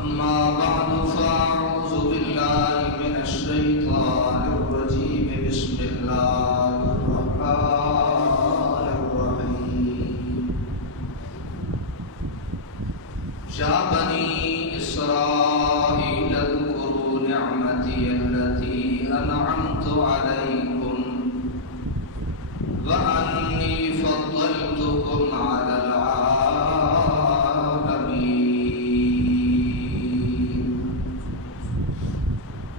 أما بعد فأعوذ بالله من الشيطان الرجيم بسم الله الرحمن الرحيم يا بني إسرائيل اذكروا نعمتي التي أنعمت عليكم وأني فضلتكم على العالمين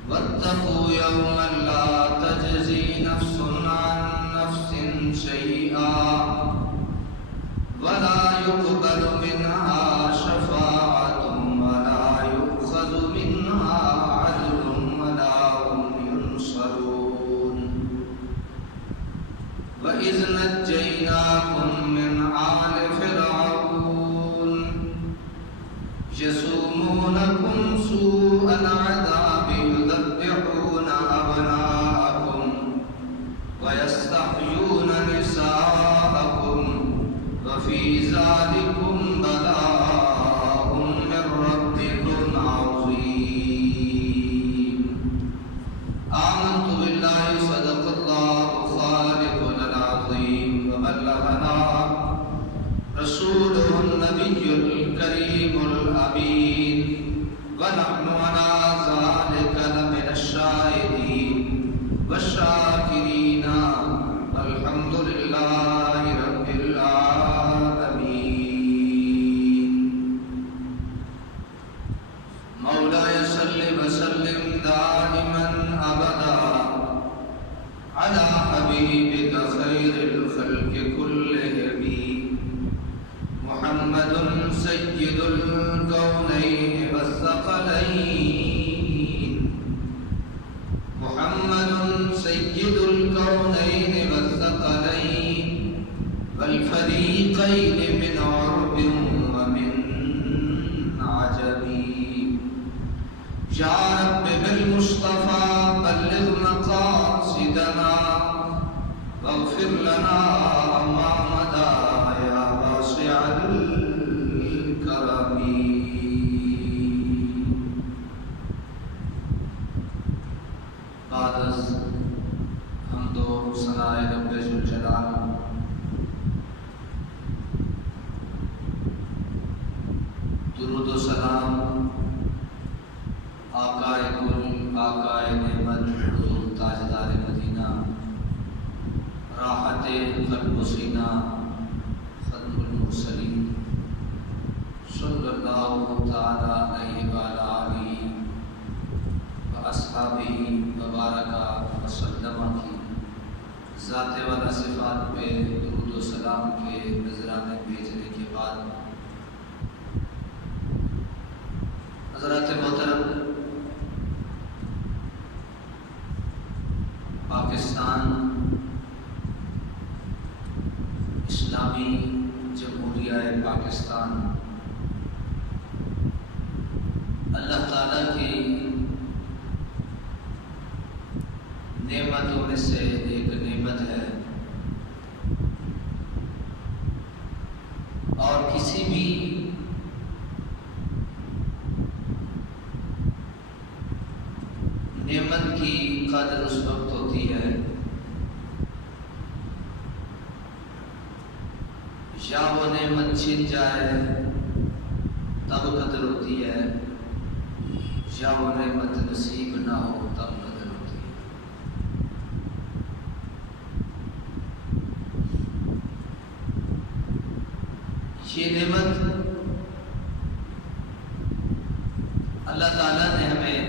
واتقوا يوما لا تجزي نفس عن نفس شيئا ولا يقبل منها شفاعة ولا يؤخذ منها عدل ولا هم ينصرون وإذ نجيناكم من آل فرعون يسومونكم سوء العذاب يذبحون أبناءكم ويستحيون نساءكم وفي ذلكم بلاء من ربكم عظيم آمنت بالله صدق الله خالقنا العظيم وبلغنا رسوله النبي الكريم الأمين ونحن على ذلك لمن الشاهدين والشاكرين والحمد لله رب العالمين مولاي صل وسلم دائما أبدا على حبيبك خير الخلق كلهم محمد سيد الكونين والثقلين محمد سيد الكونين والثقلين والفريقين من عرب ومن عجم يا رب بالمصطفى بلغ مقاصدنا واغفر لنا ما مضى يا واسع الكرم بعد از حمد و ثناء رب ذوالجلال درود و سلام آقائے کل آقائے نعمت حضور تاجدار مدینہ راحت قلب و سینہ ختم المرسلین صلی اللہ تعالی علیہ وآلہ آلہ و اصحابہ مبارکہ وسلم کی ذات والا صفات پہ درود و سلام کے نذرانے بھیجنے کے بعد حضرات محترم، پاکستان اسلامی جمہوریہ پاکستان اللہ تعالیٰ کی نعمتوں میں سے ایک نعمت ہے، اور کسی بھی نعمت کی قدر اس وقت ہوتی ہے یا وہ نعمت چھن جائے تب قدر ہوتی ہے، یا وہ نعمت نصیب نہ ہو تب قدر ہوتی ہے۔ یہ نعمت اللہ تعالیٰ نے ہمیں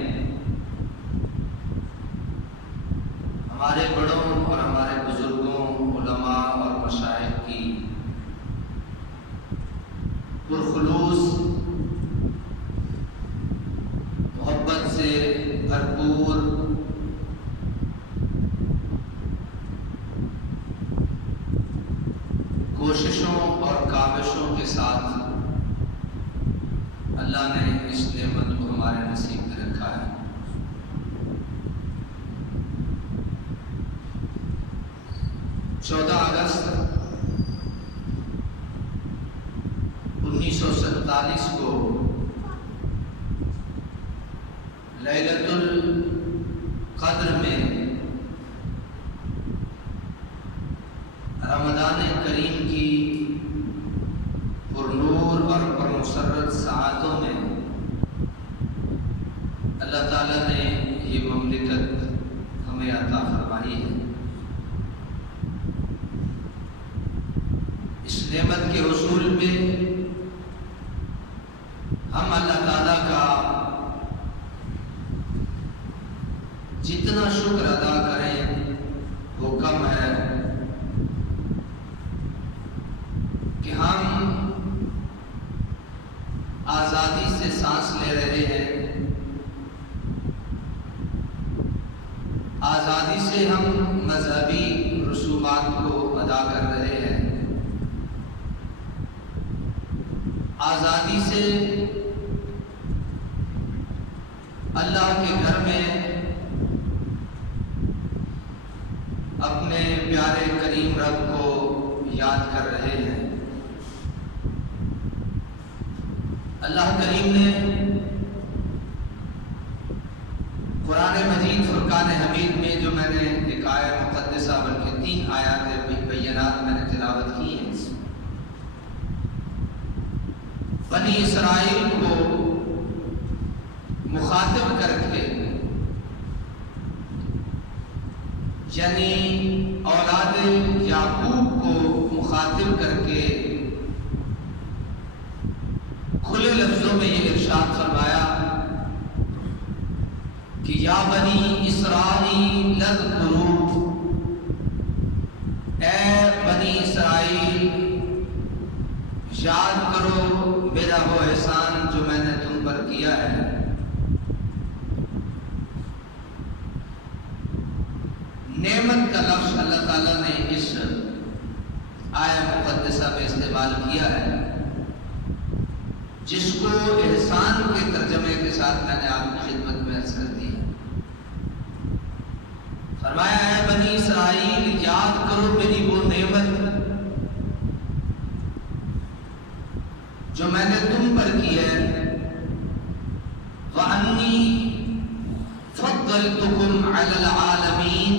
ہمارے بڑوں اور ہمارے بزرگوں، علماء اور مشائخ کی پرخلوص محبت سے بھرپور کوششوں اور کاوشوں کے ساتھ اللہ نے اس نعمت کو ہمارے نصیب میں رکھا ہے۔ 14 اگست 1947 کو لیلۃ القدر میں رمضان کریم کی پرنور اور پرمسرت ساعتوں میں اللہ تعالیٰ نے یہ مملکت ہمیں عطا فرمائی ہے۔ اس نعمت کے حصول پہ ہم اللہ تعالیٰ کا جتنا شکر ادا کریں وہ کم ہے کہ ہم آزادی سے سانس لے رہے ہیں، آزادی سے ہم مذہبی رسومات کو ادا کر رہے ہیں، آزادی سے اللہ کے گھر میں اپنے پیارے کریم رب کو یاد کر رہے ہیں۔ اللہ کریم نے قرآن مجید فرقان حمید میں جو میں نے ایک آیت مقدسہ بلکہ 3 آیات بینات میں نے تلاوت کی ہیں، بنی اسرائیل کو مخاطب کر کے، یعنی اولاد یعقوب کو مخاطب کر کے کھلے لفظوں میں یہ ارشاد فرمایا کہ یا بنی اسرائیل اذکروا، اے بنی اسرائیل یاد کرو میرا وہ احسان جو میں نے تم پر کیا ہے۔ نعمت کا لفظ اللہ تعالیٰ نے اس آیت مقدسہ میں استعمال کیا ہے، جس کو احسان کے ترجمے کے ساتھ میں نے آپ کی خدمت میں عرض کر دی ہے۔ فرمایا ہے بنی اسرائیل یاد کرو میری وہ نعمت جو میں نے تم پر کی ہے، وَأَنِّي فَضَّلْتُكُمْ عَلَى الْعَالَمِينَ،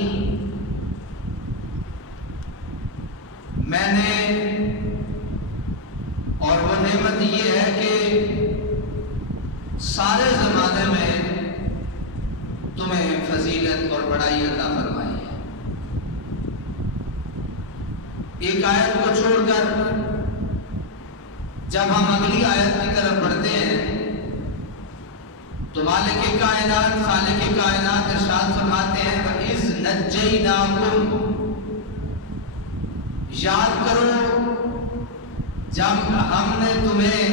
میں نے، اور وہ نعمت یہ ہے کہ سارے زمانے میں تمہیں فضیلت اور بڑائی عطا فرمائی ہے۔ ایک آیت کو چھوڑ کر جب ہم اگلی آیت کی طرف بڑھتے ہیں تو مالک کائنات، خالق کائنات ارشاد فرماتے ہیں وَإِذْ نَجَّيْنَاكُمْ، یاد کرو جب ہم نے تمہیں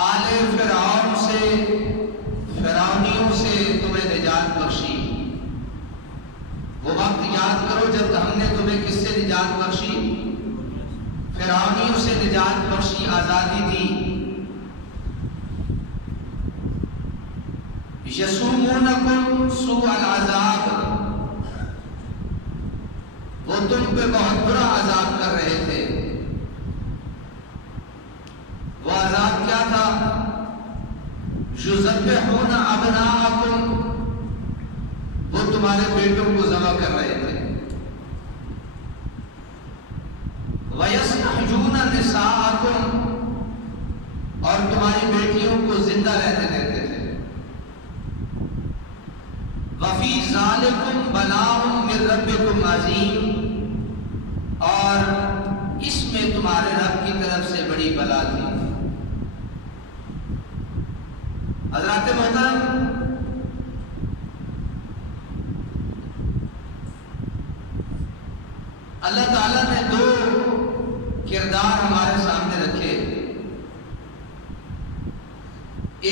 آل فرعون سے، فرعونیوں سے تمہیں نجات بخشی۔ وہ وقت یاد کرو جب ہم نے تمہیں کس سے نجات بخشی؟ فرعونیوں سے نجات بخشی، آزادی دی۔ یسومونکم سوء العذاب، وہ تم پہ بہت برا عذاب کر رہے تھے۔ وہ عذاب کیا تھا؟ یذبحون ابناءکم، وہ تمہارے بیٹوں کو ذبح کر رہے تھے۔ وَيَسْتَحْيُونَ نِسَاءَكُمْ، اور تمہاری بیٹیوں کو زندہ رہتے دیتے تھے۔ وَفِي ذَلِكُمْ بَلَاءٌ مِّن رَبِّكُمْ عَظِيمٌ، اور اس میں تمہارے رب کی طرف سے بڑی بلا تھی۔ حضرات محترم، اللہ تعالیٰ نے 2 کردار ہمارے سامنے رکھے،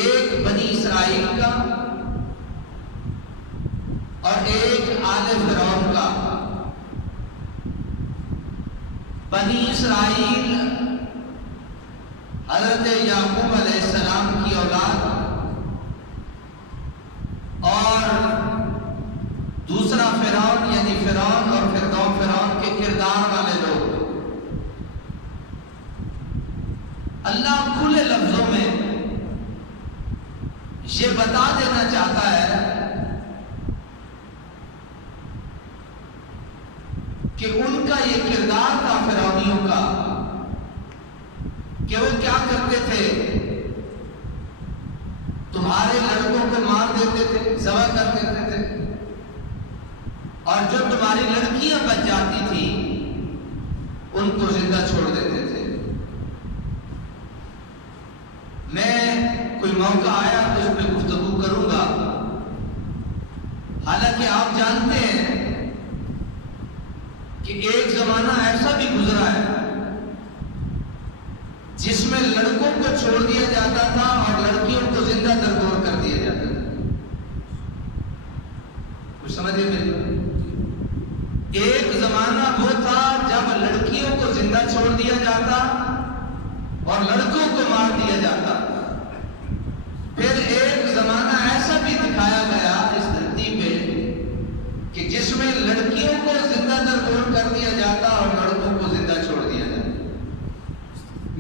ایک بنی اسرائیل کا اور ایک آل فرعون کا۔ بنی اسرائیل حضرت یعقوب علیہ السلام کی اولاد، اور دوسرا فرعون یعنی فرعون اور فرعون کے کردار والے لوگ۔ اللہ کھلے لفظوں میں یہ بتا دینا چاہتا ہے کہ ان کا یہ کردار تھا فرعونیوں کا کہ وہ کیا کرتے تھے، تمہارے لڑکوں کو مار دیتے تھے، ذبح کر دیتے تھے، اور جو تمہاری لڑکیاں بچ جاتی تھی ان کو زندہ چھوڑ دیتے تھے۔ میں کوئی موقع آیا تو اس پہ گفتگو کروں گا، حالانکہ آپ جانتے ہیں کہ ایک زمانہ ایسا بھی گزرا ہے جس میں لڑکوں کو چھوڑ دیا جاتا تھا اور لڑکیوں کو زندہ درگور کر دیا جاتا تھا۔ کچھ سمجھے میرے؟ ایک زمانہ وہ تھا جب لڑکیوں کو زندہ چھوڑ دیا جاتا اور لڑکوں کو مار دیا جاتا۔ پھر ایک زمانہ ایسا بھی دکھایا گیا اس دھرتی پہ کہ جس میں لڑکیوں کو زندہ درگور کر دیا جاتا اور لڑکوں کو زندہ چھوڑ دیا جاتا۔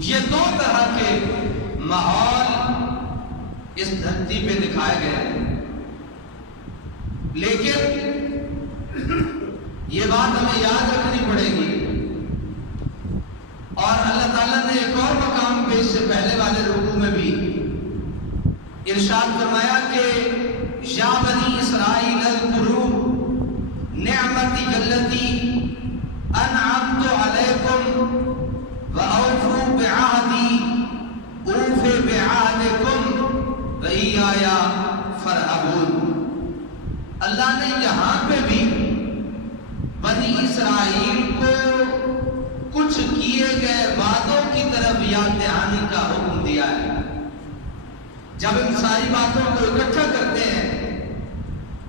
یہ دو طرح کے ماحول اس دھرتی پہ دکھائے گئے ہیں، لیکن یہ بات ہمیں یاد رکھنی پڑے گی۔ اور اللہ تعالیٰ نے ایک اور مقام پہ اس سے پہلے والے رکوع میں بھی ارشاد فرمایا کہ یا بنی اسرائیل اذکروا نعمتی التی انعمت علیکم وَأَوْفُوا بِعَهْدِي أُوفِ بِعَهْدِكُمْ وَإِيَّايَ فَارْهَبُونِ۔ اللہ نے یہاں پہ بھی بنی اسرائیل کو کچھ کیے گئے وعدوں کی طرف یاد دہانی کا حکم دیا ہے۔ جب ان ساری باتوں کو اکٹھا کرتے ہیں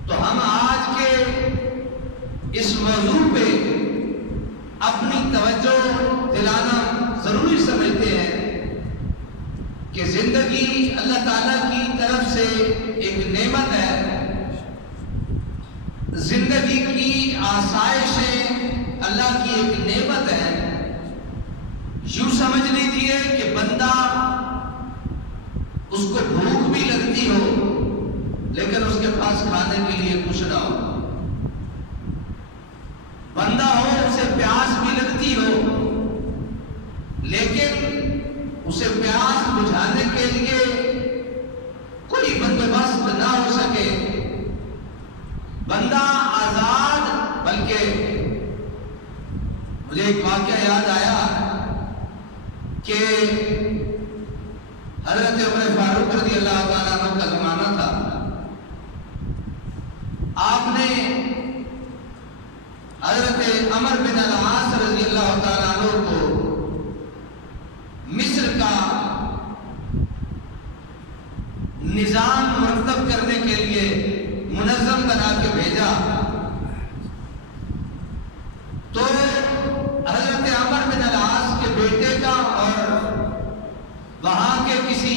تو ہم آج کے اس موضوع پہ اپنی توجہ دلانا ضروری سمجھتے ہیں کہ زندگی اللہ تعالیٰ کی طرف سے ایک نعمت ہے، زندگی کی آسائشیں اللہ کی ایک نعمت ہے۔ یوں سمجھ لیجیے کہ بندہ اس کو بھوک بھی لگتی ہو لیکن اس کے پاس کھانے کے لیے کچھ نہ ہو، بندہ ہو اسے پیاس بھی لگتی ہو لیکن اسے پیاس بجھانے کے لیے کوئی بندوبست نہ ہو سکے، بندہ آزاد۔ بلکہ مجھے ایک واقعہ یاد آیا کہ حضرت عمر فاروق رضی اللہ تعالیٰ عنہ کا زمانہ تھا۔ آپ نے حضرت عمر بن العاص رضی اللہ تعالیٰ عنہ کو مصر کا نظام مرتب کرنے کے لیے منظم بنا کے بھیجا، تو حضرت عمر بن العاص کے بیٹے کا اور وہاں کے کسی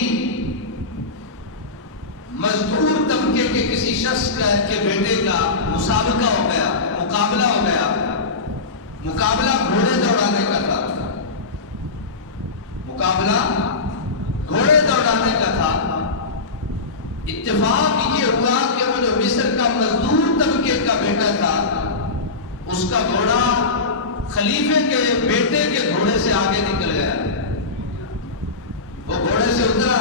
مزدور طبقے کے کسی شخص کے بیٹے کا مسابقہ ہو گیا، مقابلہ ہو گیا۔ مقابلہ گھوڑے دوڑانے کا تھا، مقابلہ گھوڑے دوڑانے کا تھا۔ اتفاق یہ ہوا کہ وہ جو مصر کا مزدور طبقے کا بیٹا تھا اس کا گھوڑا خلیفے کے بیٹے کے گھوڑے سے آگے نکل گیا۔ وہ گھوڑے سے اترا،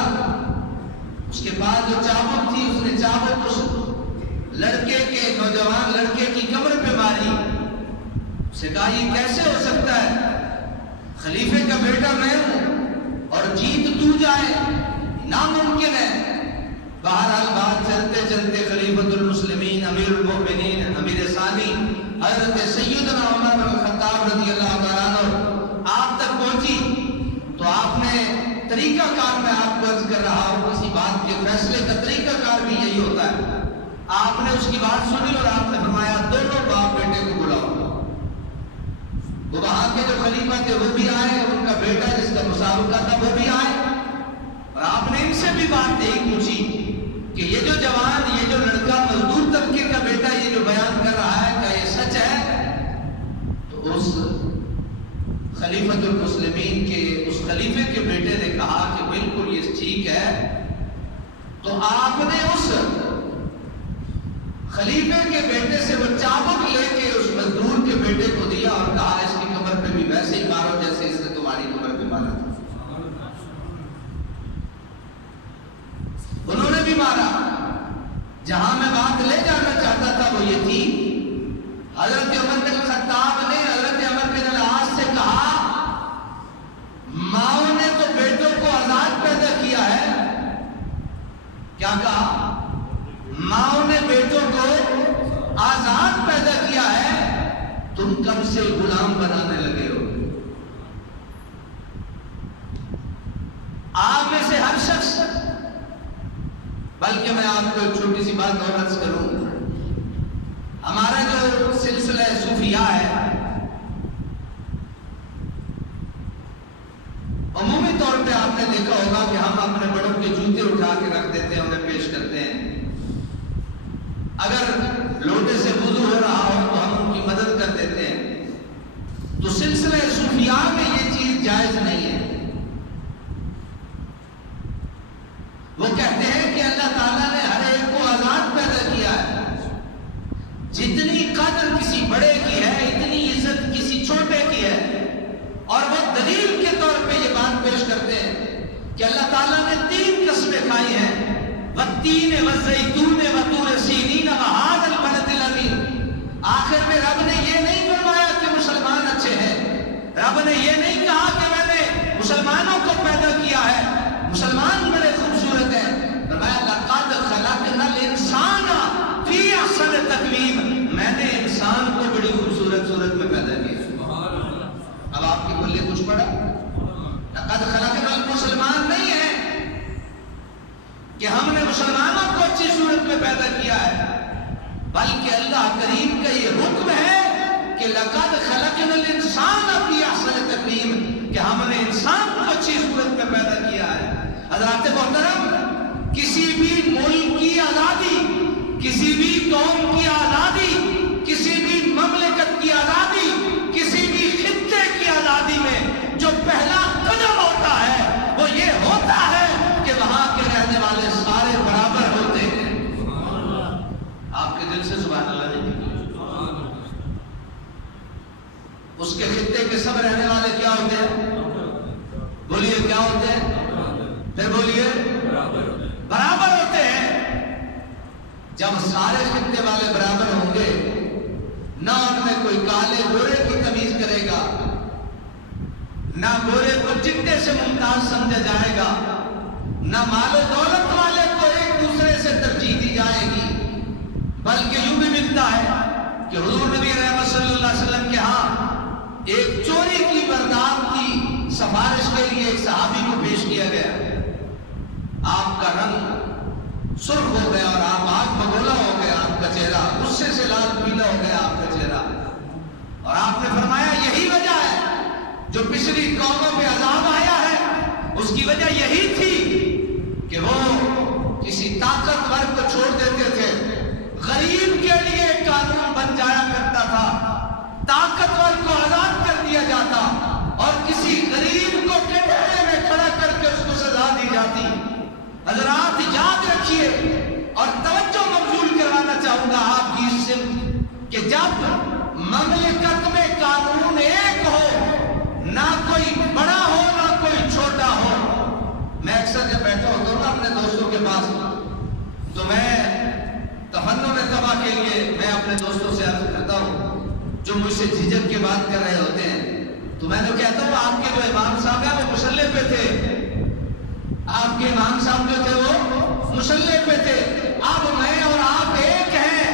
اس کے بعد جو چابک تھی اس نے چابک اس لڑکے کے نوجوان لڑکے کی کمر پہ ماری۔ اسے کہا یہ کیسے ہو سکتا ہے، خلیفے کا بیٹا میں ہوں اور جیت تو جائے، ناممکن ہے۔ بہرحال بات چلتے چلتے خلیفۃ المسلمین امیر المؤمنین امیر ثانی حضرت سیدنا عمر بن الخطاب رضی اللہ تعالیٰ عنہ آپ تک پہنچی، تو آپ نے طریقہ کار میں آپ کو عرض کر رہا ہوں، کسی بات کے فیصلے کا طریقہ کار بھی یہی ہوتا ہے۔ آپ نے اس کی بات سنی اور آپ نے فرمایا دونوں باپ بیٹے کو بلاؤ۔ وہ وہاں کے جو خلیفہ تھے وہ بھی آئے، ان کا بیٹا جس کا مسابقہ تھا وہ بھی آئے، اور آپ نے ان سے بھی بات یہی پوچھی کہ یہ جو جوان، یہ جو لڑکا مزدور طبقے کا بیٹا یہ جو بیان کر رہا ہے کیا یہ سچ ہے؟ تو اس خلیفۃ المسلمین کے اس خلیفے کے بیٹے نے کہا کہ بالکل یہ ٹھیک ہے، تو آپ نے اس خلیفے کے بیٹے سے وہ چابک لے کے اس مزدور کے بیٹے کو دیا اور کہا اس کی کمر پہ بھی ویسے ہی مارو جیسے اس نے تمہاری کمر پہ مارا تھا. انہوں نے بھی مارا. جہاں میں بات لے جانا چاہتا تھا وہ یہ تھی، حضرت عمر بن خطاب نے حضرت عمر بن العاص سے کہا ماؤں نے تو بیٹوں کو آزاد پیدا کیا ہے. کیا کہا؟ ماؤں نے بیٹوں کو آزاد پیدا کیا ہے، تم کب سے غلام بنانے لگے ہو؟ آپ میں سے ہر شخص، بلکہ میں آپ کو ایک چھوٹی سی بات اور عرض کروں، ہمارا جو سلسلہ صوفیاء ہے عمومی طور پہ آپ نے دیکھا ہوگا کہ ہم اپنے بڑوں کے جوتے اٹھا کے رکھ دیتے ہیں، انہیں پیش کرتے ہیں. اگر لوٹے سے وضو ہو رہا ہو تو ہم ان کی مدد کر دیتے ہیں. تو سلسلہ صوفیاء میں یہ چیز جائز نہیں ہے. وہ کہتے ہیں کہ اللہ تعالیٰ نے ہر ایک کو آزاد پیدا کیا ہے. جتنی قدر کسی بڑے کی ہے اتنی عزت کسی چھوٹے کی ہے. اور وہ دلیل کے طور پہ یہ بات پیش کرتے ہیں کہ اللہ تعالیٰ نے 3 قسمیں کھائی ہیں، والتین والزیتون وطور سینین وہذا البلد الامین. آخر میں رب نے یہ نہیں فرمایا کہ مسلمان اچھے ہیں، رب نے یہ نہیں کہا کہ میں نے مسلمانوں کو پیدا کیا ہے، مسلمان بڑے خوبصورت ہیں. فرمایا لقد خلقنا الانسان فی احسن تقویم، میں نے انسان کو بڑی خوبصورت صورت میں پیدا کیا. اب آپ کے بلے کچھ پڑا؟ لقد خلقنا، مسلمان نہیں ہے کہ ہم نے مسلمانوں کو اچھی صورت میں پیدا کیا ہے، بلکہ اللہ کریم کا یہ حکم ہے کہ لقد خلقنا الانسان فی احسن تقویم، کہ ہم نے انسان کو اچھی صورت میں پیدا کیا ہے. حضرات محترم، کسی بھی ملک کی آزادی، کسی بھی قوم کی آزادی، کسی بھی مملکت کی آزادی، کسی بھی خطے کی آزادی میں جو پہلا قدم ہوتا ہے وہ یہ ہوتا ہے کہ وہاں کے رہنے والے سارے برابر ہوتے ہیں. آپ کے دل سے سبحان اللہ نہیں، اس کے خطے کے سب رہنے والے کیا ہوتے ہیں؟ بولیے کیا ہوتے ہیں؟ پھر بولیے برابر ہوتے ہیں. جب سارے خطے والے برابر ہوں گے، نہ ان میں کوئی کالے گورے کی تمیز کرے گا، نہ گورے کو چٹے سے ممتاز سمجھا جائے گا، نہ مال و دولت والے کو ایک دوسرے سے ترجیح دی جائے گی، بلکہ یوں بھی ملتا ہے کہ حضور نبی رحمت صلی اللہ علیہ وسلم کے ہاں ایک چوری کی بردار کی سفارش کے لیے ایک صحابی کو پیش کیا گیا. آپ کا رنگ سرخ ہو گیا اور آپ آگ بگولا ہو گیا، آپ کا چہرہ غصے سے لال پیلا ہو گیا آپ کا چہرہ. اور آپ نے فرمایا یہی وجہ ہے جو پچھلی قوموں پہ عذاب آیا ہے، اس کی وجہ یہی تھی کہ وہ کسی طاقتور کو چھوڑ دیتے تھے. غریب کے لیے قانون بن جایا کرتا تھا، طاقتور کو آزاد کر دیا جاتا اور کسی غریب کو کٹہرے میں کھڑا کر کے اس کو سزا دی جاتی. حضرات یاد رکھیے اور توجہ مبذول کروانا چاہوں گا آپ کی اس سے کہ جب مملکت میں قانون ایک ہو، نہ کوئی بڑا ہو نہ کوئی چھوٹا ہو. میں اکثر جب بیٹھا ہوتا ہوں نا اپنے دوستوں کے پاس، تو میں تفنن تباہ کے لیے میں اپنے دوستوں سے عرض کرتا ہوں جو مجھ سے جھجک کے بات کر رہے ہوتے ہیں، تو میں تو کہتا ہوں آپ کے جو امام صاحب ہیں وہ مسلح پہ تھے، آپ کے امام صاحب جو تھے وہ مسلح پہ تھے. اب میں اور آپ ایک ہیں.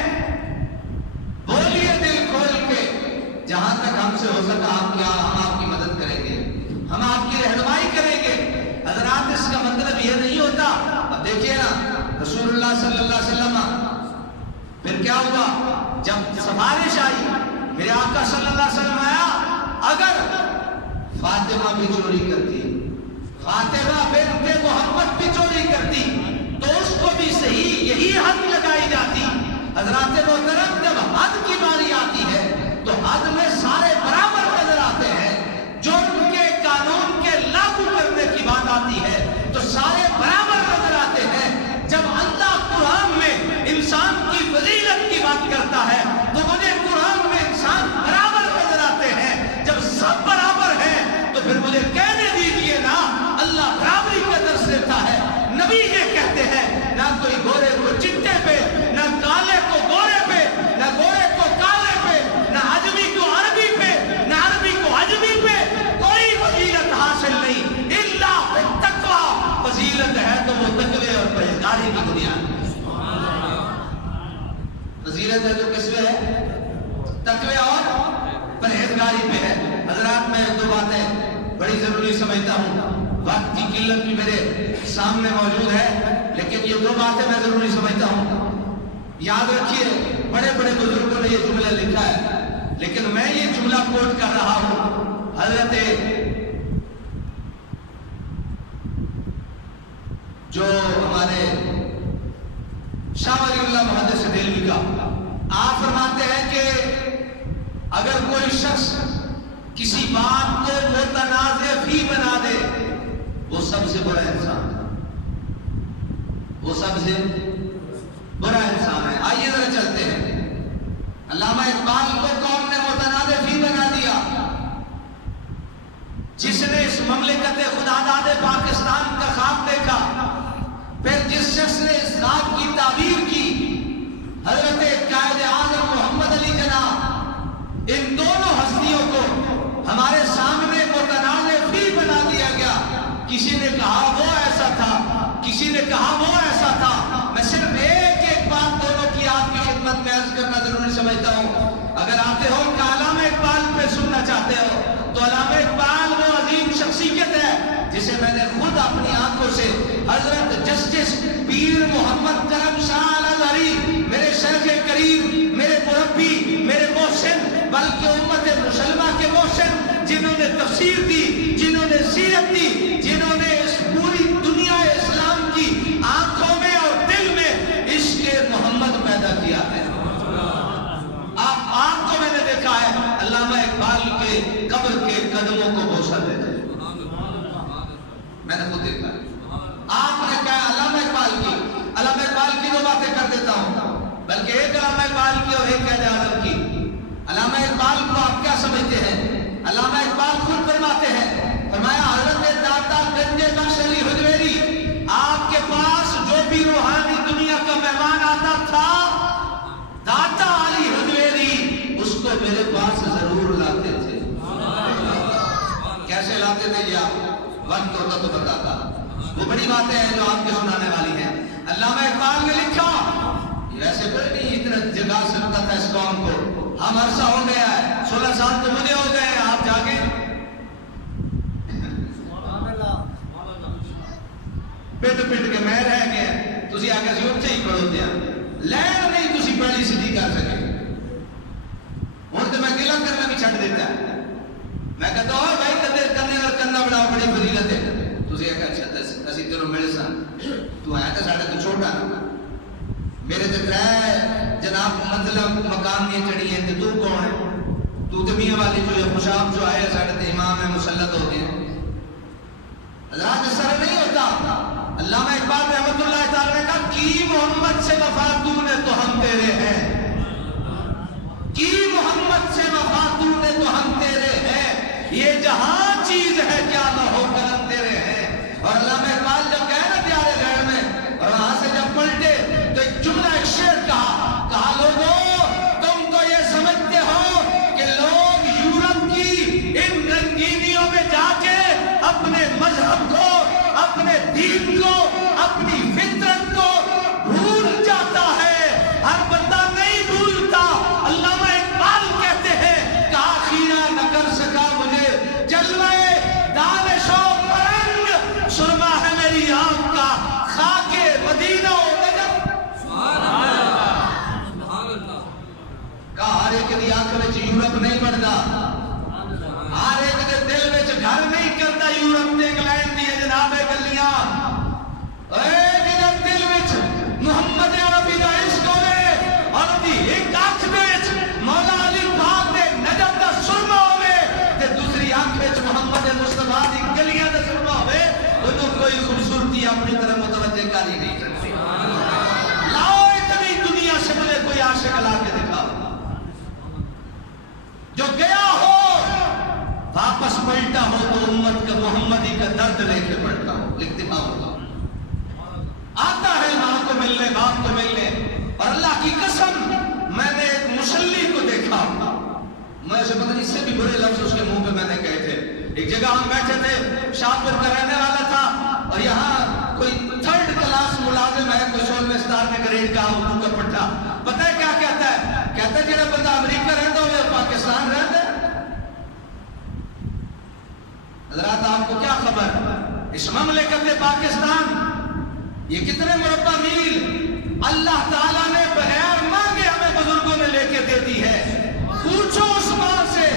بولیے دل کھول کے، جہاں تک ہم سے ہو سکا ہم آپ کی مدد کریں گے، ہم آپ کی رہنمائی کریں گے. حضرات اس کا مطلب یہ نہیں ہوتا. اب دیکھیے نا رسول اللہ صلی اللہ علیہ وسلم پھر کیا ہوا جب سفارش آئی، میرے آقا صلی اللہ علیہ وسلم آیا، اگر فاطمہ بھی چوری کرتی، فاطمہ بنت محمد بھی چوری کرتی تو اس کو بھی صحیح یہی حد لگائی جاتی. حضرات محترم، جب حد کی باری آتی ہے تو حد میں سارے برابر نظر آتے ہیں. جو ان کے قانون کے لاگو کرنے کی بات آتی ہے تو سارے برابر نظر آتے ہیں. جب کوئی گورے کو چٹے پہ، نہ کالے کو گورے پہ، نہ گورے کو کالے پہ، نہ عجمی کو عربی پہ، نہ عربی کو عجمی پہ، کوئی فضیلت حاصل نہیں الا بالتقوی۔ فضیلت ہے تو وہ تقوی اور پرہیزگاری کی بنیاد ہے۔ فضیلت ہے تو کس پہ ہے؟ تقوی اور پرہیزگاری پہ ہے۔ حضرات میں دو باتیں بڑی ضروری سمجھتا ہوں، وقت کی قلت بھی میرے سامنے موجود ہے، لیکن یہ دو باتیں میں ضروری سمجھتا ہوں۔ یاد رکھیے بڑے بڑے بزرگوں نے یہ جملہ لکھا ہے، لیکن میں یہ جملہ کوٹ کر رہا ہوں۔ حضرت جو ہمارے شاہ ولی اللہ محدث دہلوی کا، آپ فرماتے ہیں کہ اگر کوئی شخص کسی بات کو متنازع فی بنا دے وہ سب سے بڑا انسان ہے، وہ سب سے بڑا انسان ہے۔ آئیے ذرا چلتے ہیں، علامہ اقبال کو کون نے متنازع فی بنا دیا؟ جس نے اس مملکت خداداد پاکستان کا خواب دیکھا، پھر جس شخص نے اس خواب کی تعبیر کی، حضرت قائد اعظم محمد علی جناح، ان دونوں ہستیوں کو ہمارے سامنے متنازع فی بنا دیا گیا۔ کسی نے کہا وہ ایسا تھا، کسی نے کہا وہ ایسا تھا۔ میں صرف ایک بات دونوں کی آپ کی خدمت میں عرض کرنا ضروری سمجھتا ہوں۔ اگر آتے ہو کہ علامہ اقبال پہ سننا چاہتے ہو تو علامہ اقبال وہ عظیم شخصیت ہے جسے میں نے خود اپنی آنکھوں سے حضرت جسٹس پیر محمد کرم شاہ الازہری، میرے شیخ کریم، میرے مربی، میرے محسن، بلکہ امت مسلمہ کے محسن، جنہوں نے تفسیر دی، جنہوں نے سیرت دی، جنہوں نے اس پوری دنیا اسلام کی آنکھوں میں اور دل میں عشق محمد پیدا کیا ہے۔ آپ کو میں نے دیکھا ہے علامہ اقبال کے قبر کے قدموں کو بوسہ دیتے ہیں، میں نے خود دیکھا ہے۔ آپ نے کہا علامہ اقبال کی دو باتیں کر دیتا ہوں، بلکہ ایک علامہ اقبال کی اور ایک قائد اعظم کی۔ علامہ اقبال کو آپ کیا سمجھتے ہیں؟ علامہ اقبال خود فرماتے ہیں، فرمایا حضرت داتا گنج بخش علی حجویری، آپ کے پاس جو بھی روحانی دنیا کا مہمان آتا تھا، داتا علی حجویری اس کو میرے پاس ضرور لاتے تھے۔ کیسے لاتے تھے یہ وقت ہوتا تو بتاتا، وہ بڑی باتیں ہیں جو آپ کے سنانے والی ہیں۔ علامہ اقبال نے لکھا، یہ ایسے کوئی نہیں اتنا جگا سکتا تھا اس قوم کو، ہم عرصہ ہو گیا ہے، 16 سال تو مجھے ہو گئے ہیں، آپ جاگے پٹ کے میں رہ گئے، تسی آگے سے اچھے ہی پڑھو دیا لین نہیں تسی پہلی سیدھی کر سکے۔ ہوں تو میں گلا کرنا بھی چھڑ دیتا ہے، میں کہتا ہوں بھائی کدے کرنے اور کرنا بڑا بڑی فضیلت ہے۔ تسی ایک اچھا اسی تیروں میرے ساتھ تو آیا تو ساڑھے تو چھوٹا میرے تے ترے جناب منزلہ مقام یہ چڑھی ہیں، تو کون ہے؟ تو میاں والی جو ہے خوشاب جو آئے ساڑھے تے امام ہے، مسلط ہوتے ہیں۔ حضرات اس طرح نہیں ہوتا۔ علامہ اقبال رحمت اللہ تعالی نے کہا کی محمد سے وفا تو نے تو ہم تیرے ہیں، کی محمد سے وفا تو نے تو ہم تیرے ہیں، یہ جہاں چیز ہے کیا نہ ہو کرم تیرے ہیں۔ اور علامہ اقبال جب گئے نا پیارے گھر میں اور وہاں سے جب پلٹے تو ایک جملہ ایک شعر کہا لوگوں تم تو یہ سمجھتے ہو کہ لوگ یورپ کی ان رنگینیوں میں جا کے اپنے مذہب کو، اپنے دین کو، اپنی فطرت کو بھول جاتا ہے، ہر بندہ نہیں بھولتا۔ علامہ اقبال کہتے ہیں کہ آخیرہ نہ کر سکا مجھے جلوے دانش و فرنگ، سرما ہے میری آنکھ کا خاک مدینہ و نجف۔ کہا ہر ایک دی آنکھ میں یورپ نہیں بڑھتا، ہر ایک دے دل میں گھر نہیں کرتا یورپ تے انگلینڈ دی جناب گلیاں، اے جنہاں دل وچ محمد عربی دا عشق ہوئے اور دی ایک آنکھ وچ مولا علی پاک دے نجف دا سرما ہوئے تے دوسری آنکھ وچ محمد مصطفیٰ دی گلیاں دا سرما ہوئے، انہوں کوئی خوبصورتی اپنی طرف متوجہ کاری نہیں کرتی۔ لاؤ اتنی دنیا سے مجھے کوئی عاشق لا کے دکھاؤ جو گیا ہو واپس پلٹا ہو تو امت کا محمدی کا درد لے کے پلٹا ہو، لکھ دکھاؤ۔ آتا ہے ماں کو ملنے سے پتہ نہیں اس سے بھی برے لفظ اس کے منہ پہ میں نے کہے تھے. ایک جگہ ہم بیٹھے تھے, شاہپور کا رہنے والا تھا, اور یہاں کوئی 3rd کلاس ملازم ہے, کوئی 16ویں سٹار میں گریڈ کا اردو کا پٹھا. پتہ ہے کیا کہتا ہے؟ کہتا ہے جڑا بندہ امریکہ رہتا ہو یا پاکستان رہتا ہے. حضرات آپ کو کیا خبر, اس مملکت پاکستان یہ کتنے مربع میل اللہ تعالیٰ نے بغیر مانگے ہمیں بزرگوں نے لے کے دے دی ہے. پوچھو اس ماں سے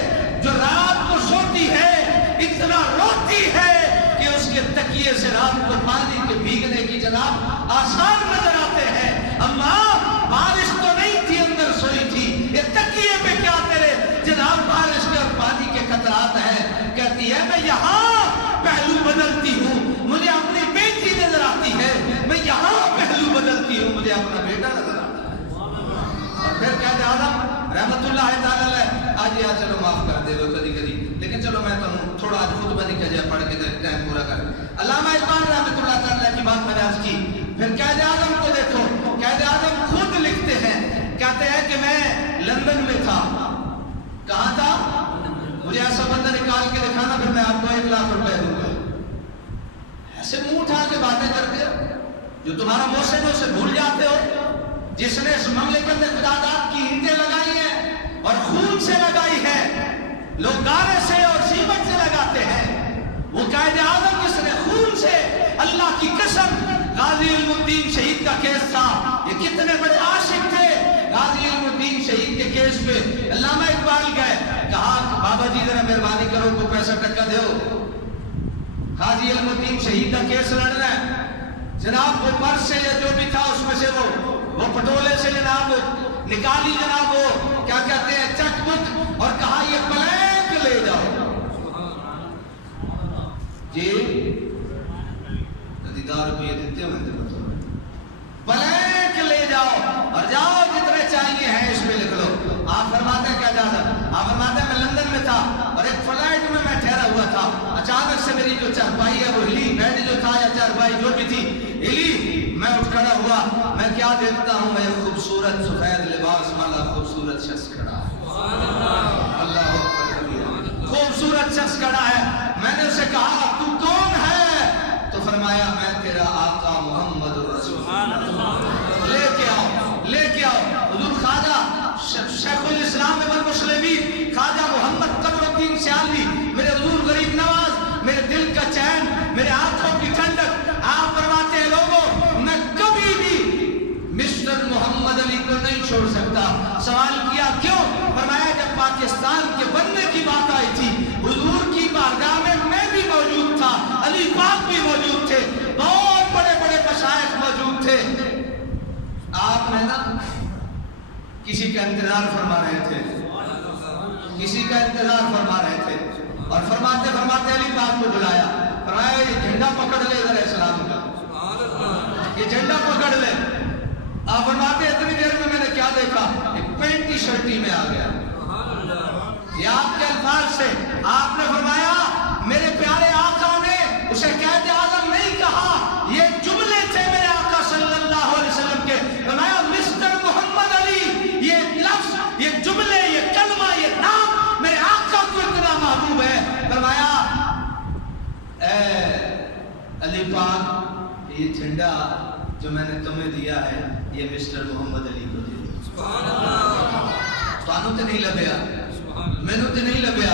جو رات کو سوتی ہے, اتنا روتی ہے کہ اس کے تکیے سے رات کو پانی کے بھیگنے کی جناب آسان نظر آتے ہیں. اماں بارش تو نہیں تھی, اندر سوئی تھی, یہ تکیے پہ کیا تیرے جناب بارش کے اور پانی کے قطرات ہیں. کہتی ہے میں یہاں پہلو بدلتی ہوں, مجھے اپنی بیٹی نظر آتی ہے, میں یہاں پہلو بدلتی ہوں, مجھے اپنا بیٹا نظر آتا ہے. اور پھر قائد اعظم رحمت اللہ تعالی آج یا چلو معاف کر دے کدی کدی, لیکن چلو میں تمہیں تھوڑا آج خطبہ نہیں کہہ جائے پڑھ کے ٹائم پورا کر. علامہ اقبال رحمت اللہ تعالی کی بات میں نے عرض کی. پھر قائد اعظم کو دیکھو, قائد اعظم خود لکھتے ہیں, کہتے ہیں کہ میں لندن میں تھا. کہاں تھا؟ مجھے ایسا بندہ نکال کے دکھانا, پھر میں آپ کو 1 لاکھ روپے دوں گا. ایسے منہ اٹھا کے باتیں کرتے ہو, جو تمہارا محسن ہے اسے بھول جاتے ہو, جس نے اس مملکت میں خداداد کی اینٹیں لگائی ہیں اور خون سے لگائی ہے. لوگ گارے سے اور سیمنٹ سے لگاتے ہیں, وہ قائد اعظم جس نے خون سے, اللہ کی قسم, غازی علم الدین شہید کا کیس تھا, یہ کتنے بڑے عاشق تھے غازی علم الدین شہید کے کیس پہ. علامہ اقبال گئے, کہا بابا جی ذرا مہربانی کرو کو پیسہ ٹکا دو, غازی علم الدین شہید کا کیس لڑنا ہے. جناب وہ پرس سے یا جو بھی تھا اس میں سے وہ پٹولے سے جناب نکالی, جناب وہ کیا کہتے ہیں چیک بک, اور کہا یہ بلینک لے جاؤ. جی دیدار کو یہ دیتے ہوئے بلینک لے جاؤ اور جاؤ جتنے چاہیے ہیں اس پہ لکھ لو. آپ فرماتے ہیں کیا جاتا, آپ فرماتے ہیں میں لندن میں تھا اور ایک فلائٹ میں ٹھہرا ہوا تھا, اچانک سے میری جو چارپائی ہے وہ ہلی, بیڈ جو تھا یا چارپائی جو بھی تھی ہلی, میں اٹھ کھڑا ہوا, میں کیا دیکھتا ہوں, میں ایک خوبصورت سفید لباس والا خوبصورت شخص کھڑا ہے. اللہ اکبر, خوبصورت شخص کھڑا ہے. میں نے اسے کہا تو کون ہے, تو فرمایا میں تیرا آقا محمد رسول اللہ. لے کے آؤ, لے کے آؤ. حضور خواجہ شیخ الاسلام ابن مسلمین خواجہ محمد قمر الدین سیالوی, میرے حضور غریب نواز, میرے دل کا چین, میرے آنکھوں کی ٹھنڈک. آپ فرماتے ہیں لوگوں میں کبھی بھی مسٹر محمد علی کو نہیں چھوڑ سکتا. سوال کیا کیوں, فرمایا جب پاکستان کے بننے کی بات آئی تھی, حضور کی بارگاہ میں بھی موجود تھا, علی پاک بھی موجود تھے, بہت بڑے بڑے مشائخ موجود تھے. آپ نے نا کسی کا انتظار فرما رہے تھے, کسی کا انتظار فرما رہے تھے, اور فرماتے فرماتے علی پاک کو بلایا, فرمایا یہ جھنڈا پکڑ لے ذرا اسلام کا, یہ جھنڈا پکڑ لے. آپ فرماتے اتنی دیر میں نے کیا دیکھا, ایک پینٹی شرٹی میں آ گیا. یہ آپ کے الفاظ سے آپ نے فرمایا میرے پیارے آقا نے اسے قائد اعظم نہیں کہا, یہ جملے تھے میرے آقا صلی اللہ علیہ وسلم کے. فرمایا مسٹر محمد علی, یہ لفظ, یہ جملے, یہ کلمہ, یہ نام میرے آقا کو اتنا محبوب ہے. فرمایا اے علی پاک, یہ جھنڈا جو میں نے تمہیں دیا ہے یہ مسٹر محمد علی کو دے دو. سبحان اللہ. تانوں تے نہیں لبیا, مینوں تے نہیں لبیا,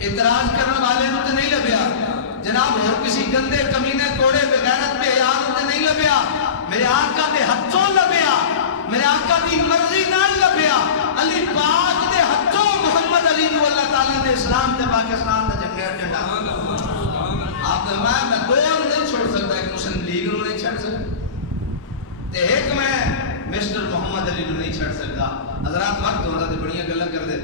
اعتراض کرنے والے نوں تے نہیں لبیا, جناب اور کسی گندے کمینے کوڑے بغیرت بے حیاء تے نہیں لبیا, میرے آقا دے ہتھوں لبیا, میرے آقا دی مرضی نال لبیا. علی پاک دے ہتھوں محمد علی نو اللہ تعالیٰ نے اسلام تے پاکستان دا جھنڈا. آپ نے میں دو نہیں چھوڑ سکتا, ایک مسلم لیگ نو نہیں چھڑ سکتا, ایک میں مسٹر محمد علی نو نہیں چھڑ سکتا. حضرات وقت ہونا تے بڑیاں گلاں کر دے.